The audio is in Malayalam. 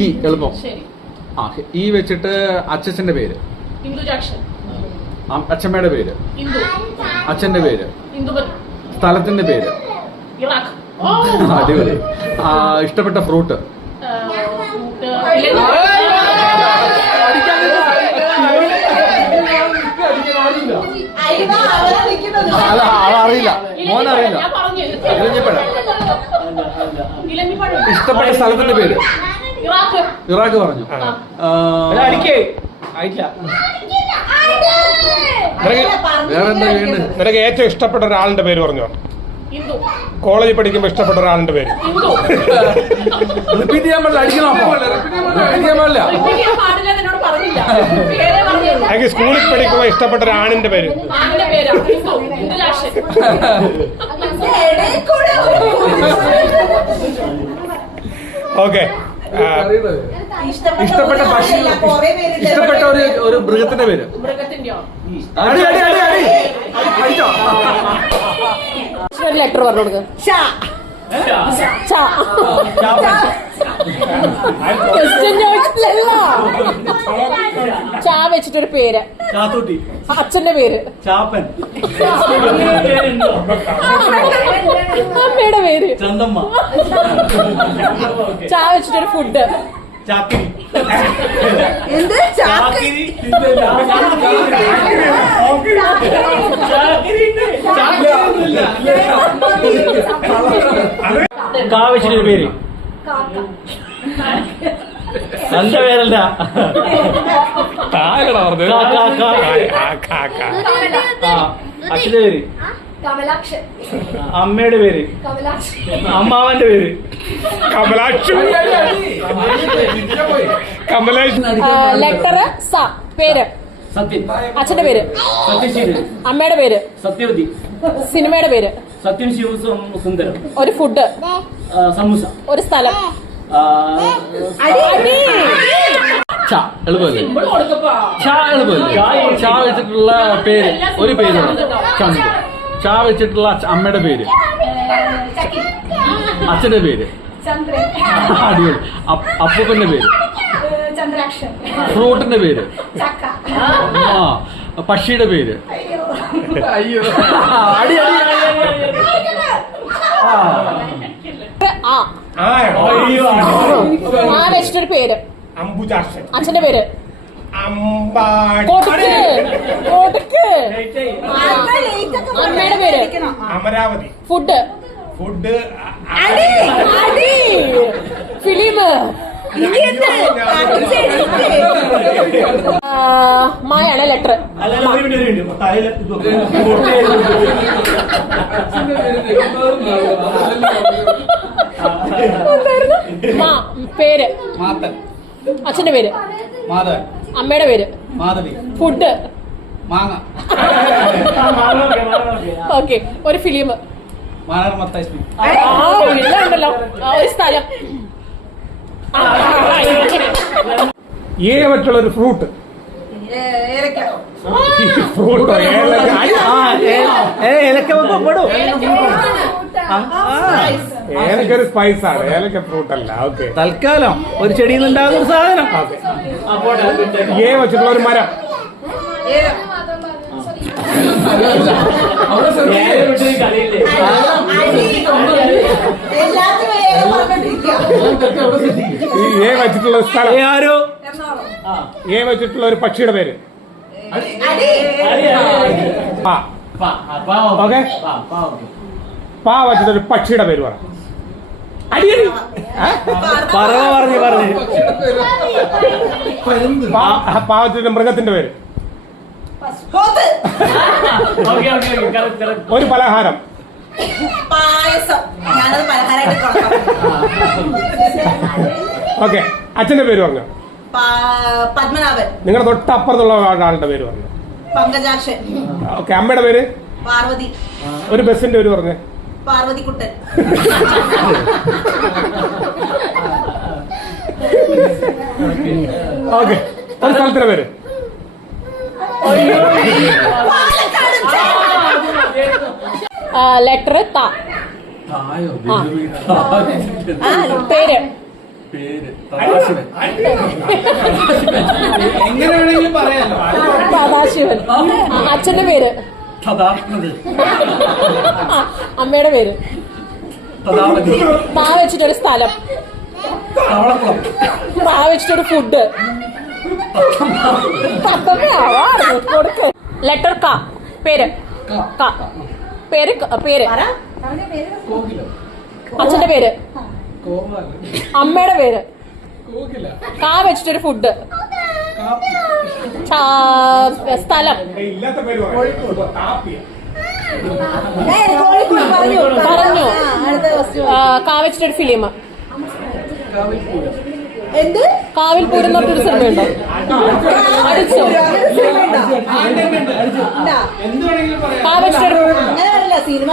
ഈ എളുപ്പം. ഈ വെച്ചിട്ട് അച്ഛന്റെ പേര്, അച്ഛമ്മയുടെ പേര്, അച്ഛന്റെ പേര്, സ്ഥലത്തിന്റെ പേര്. അടിപൊളി. ഇഷ്ടപ്പെട്ട ഫ്രൂട്ട്, അറിയില്ല, മോനറിയില്ല. ഇഷ്ടപ്പെട്ട സ്ഥലത്തിന്റെ പേര് ഇറാഖ് പറഞ്ഞു. നിനക്ക് ഏറ്റവും ഇഷ്ടപ്പെട്ട ഒരാളിന്റെ പേര് പറഞ്ഞോ? കോളേജിൽ പഠിക്കുമ്പോ ഇഷ്ടപ്പെട്ട ഒരാളിന്റെ പേര്. റിപ്പീറ്റ് ചെയ്യാൻ പാടില്ല, അടിക്കണം. എനിക്ക് സ്കൂളിൽ പഠിക്കുമ്പോ ഇഷ്ടപ്പെട്ട ഒരാണിന്റെ പേര്. ഓക്കെ. ഇഷ്ടപ്പെട്ട പക്ഷി, ഇഷ്ടപ്പെട്ട ഒരു മൃഗത്തിന്റെ പേര്. ഒരു ലെറ്റർ പറഞ്ഞു കൊടുക്കുക. ചാ വെച്ചിട്ടൊരു പേര്. അച്ഛന്റെ പേര്, അമ്മയുടെ പേര്, ചാ വെച്ചിട്ടൊരു ഫുഡ്. വെച്ചിട്ടൊരു പേര്. എന്റെ പേരല്ല, അച്ഛന്റെ പേര്, അമ്മയുടെ പേര്, അമ്മാവന്റെ പേര് കമലാക്ഷൻ. ലെറ്റർ സ, പേര്, സത്യം, അച്ഛന്റെ പേര്, അമ്മയുടെ പേര്, സത്യവതി, സിനിമയുടെ പേര്, സത്യം ശിവ സുന്ദരം, ഒരു ഫുഡ്, സമൂസ, ഒരു സ്ഥലം. എളുപ്പമല്ലേ? ചാ വെച്ചിട്ടുള്ള പേര്, ഒരു പേര്. ചാ വെച്ചിട്ടുള്ള അമ്മയുടെ പേര്, അച്ഛന്റെ പേര്, അടിപൊളി. അപ്പൂപ്പന്റെ പേര്, ഫ്രൂട്ടിന്റെ പേര്, പക്ഷിയുടെ പേര്. അയ്യോ, അടി അടി. വെച്ചിട്ടൊരു പേര്, അംബുജാക്ഷൻ, അച്ഛന്റെ പേര്, അമ്മയുടെ പേര്, അമരാവതി, ഫുഡ്, ഫിലിം, മായാണ് ലെറ്റർ. മാ പേര്, അച്ഛന്റെ പേര്, അമ്മയുടെ പേര്, ഫുഡ്, ഓക്കെ. ഒരു ഫിലിം, ഉണ്ടല്ലോ. ഒരു സ്ഥലം. മറ്റുള്ള ഒരു ഫ്രൂട്ട്. ഫ്രൂട്ടോ? ഏലക്ക ഒരു സ്പൈസ് ആണ്, ഏലക്ക ഫ്രൂട്ട് അല്ല. ഓക്കെ. തൽക്കാലം ഒരു ചെടിയിൽ നിന്നുണ്ടാകുന്ന ഒരു സാധനം. വെച്ചിട്ടുള്ള ഒരു മരം. വെച്ചിട്ടുള്ള സ്ഥലം. വെച്ചിട്ടുള്ള ഒരു പക്ഷിയുടെ പേര്. ഓക്കെ. പാ വെച്ചിട്ടൊരു പക്ഷിയുടെ പേര് പറ. പാ വെച്ചിട്ട് മൃഗത്തിന്റെ പേര്. ഒരു പലഹാരം. ഓക്കെ. അച്ഛന്റെ പേര് പറഞ്ഞു. പത്മനാഭൻ. നിങ്ങളുടെ തൊട്ടപ്പുറത്തുള്ള ആളുടെ പേര് പറഞ്ഞു. പങ്കജാക്ഷൻ. ഓക്കെ. അമ്മയുടെ പേര് പാർവതി. ഒരു ബസിന്റെ പേര് പറഞ്ഞേ. പാർവതിക്കുട്ടൻ. ഓക്കെ. ഒരു സ്ഥലത്തിന്റെ പേര്. ലെറ്റർ ത. തായോ ആ. പേര് പേര് സദാശിവൻ. എങ്ങനെ വേണമെങ്കിലും പറയാലോ. സദാശിവൻ. അച്ഛന്റെ പേര് സദാത്മത്. അമ്മയുടെ പേര് സദാവതി. താ വെച്ചിട്ടൊരു സ്ഥലം തവളക്കുളം. താ വെച്ചിട്ടൊരു ഫുഡ് ലെറ്റർ ക പേര് ക പേര് പേര് അച്ഛന്റെ പേര് അമ്മയുടെ പേര് കാ വെച്ചിട്ടൊരു ഫുഡ് സ്ഥലം ഇല്ലാത്ത പേര് പറ. താപ്പിയ. പറഞ്ഞു കാ വെച്ചിട്ടൊരു ഫിലിം എന്ത് കാവിൽപൂരം എന്ന് പറഞ്ഞൊരു സിനിമയുണ്ടോ അടിച്ചോ ഇല്ല. എന്ത് വേണമെങ്കിലും പറയാം. കാ വെച്ചിട്ടൊരു അങ്ങനെ പറയില്ല സിനിമ